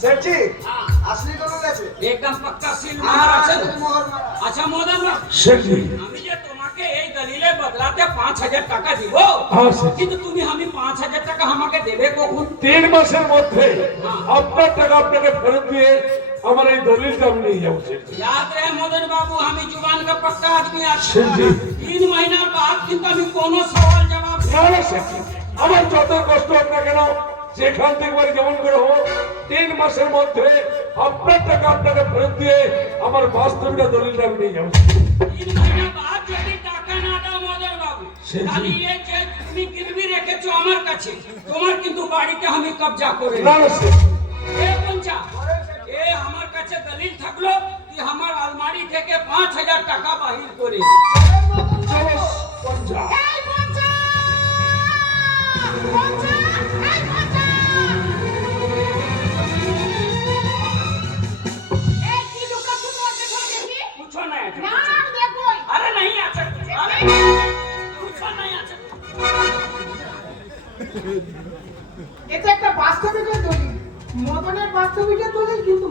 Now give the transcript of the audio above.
सेठ जी असली दलिल আছে एकदम पक्का सील मार আছে আচ্ছা মদন বাবু সেঠ জি আমি যে তোমাকে এই দলিলে বদলাতে 5000 টাকা দিব হ্যাঁ সেঠ জি। কিন্তু তুমি আমি 5000 টাকা আমাকে দেবে কখন 3 মাসের মধ্যে আপনার টাকা আপনাকে ফেরত দিয়ে আমার এই দলিলটা আমি নিয়ে যাবো সেঠ জি। याद रहे मदन बाबू हम जुबान का पक्का आदमी सेठ जी। 3 महीना बाद কিন্তু আমি কোনো সওয়াল জবাব না না সেঠ জি, আমার যত কষ্ট হোক না কেন যেখান থেকে বাড়ি যেমন করে হোক 3 মাসের মধ্যে আপনার টাকা আপনাকে ফেরত দিয়ে আমার বাস্তবিকটা দলিলটা আমি নিয়ে যাবো 3 महीना बाद যদি টাকা না দাও মদন বাবু সেঠ জি। তাহলে এই যে তুমি গিরবি রেখেছো আমার কাছে তোমার কিন্তু বাড়িতে আমি কবজা করে না না সেঠ জি। এ পঞ্চা এ আমার কাছে দলিল থাকলো তুই আমার আলমারি থেকে 5000 টাকা বাহির করে চলো পঞ্চা এই পঞ্চা পঞ্চা এই পঞ্চা এই কি লুকাচ্ছো তো দেখো দেখি पूछो ना है না দেখো अरे नहीं आ सकते अरे पूछो नहीं आ सकते এটা একটা বাস্তবিকের দলিল মদনের বাস্তবিকের দলিল কিন্তু